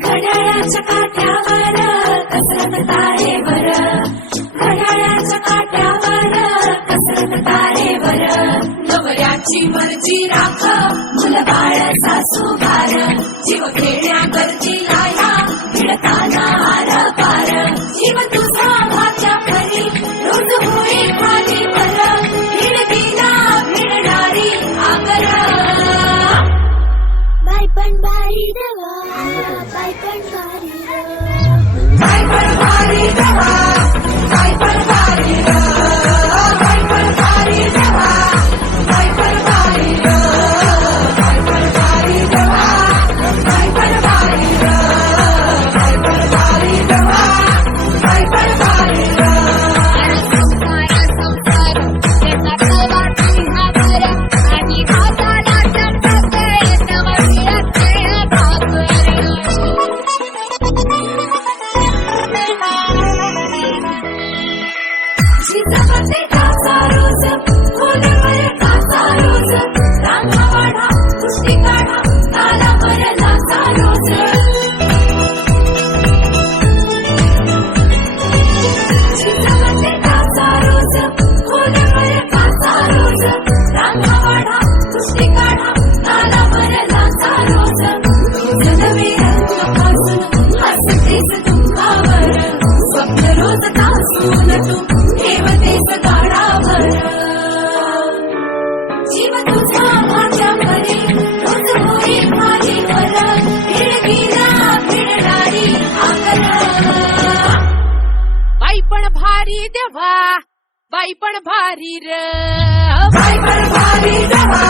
घड्याळाच्या काट्यावर कसरत तारेवर, घड्याळाच्या काट्यावर कसरत तारेवर, नवऱ्याची मर्जी राख मुलबाळ सासूबार, जीव खेळण्याकरची लाया भिडताना आर पार, जीव तुझा भाच्या परी रोज होई खाली पर, भिडकीला भिडणारी आगर. बाई पण भारी देवा, बाई पण भारी बाई पण भारी देवा, बाई पण भारी ग, बाई पण भारी देवा, बाई पण भारी ग, बाई पण भारी देवा, बाई पण भारी ग, बाई पण भारी देवा, बाई पण भारी ग. जिजाबाई काचा रोज, खोलीवर काचा रोज, रांगा वाढा, कुस्ती काढा, तालावर नाचा रोज. जिजाबाई काचा रोज, खोलीवर काचा रोज, रांगा वाढा, कुस्ती काढा, तालावर नाचा रोज. रोज नवे रंग पासून हसतेस दुःखावर, स्वप्न रोज तासून तू ठेवतेस गाडावर, जीव तुझा माझ्या परी रोज होई खालीवर, भिडकीला भिडणारी आगर. बाई पण भारी देवा, बाई पण भारी र, बाई पण भारी देवा,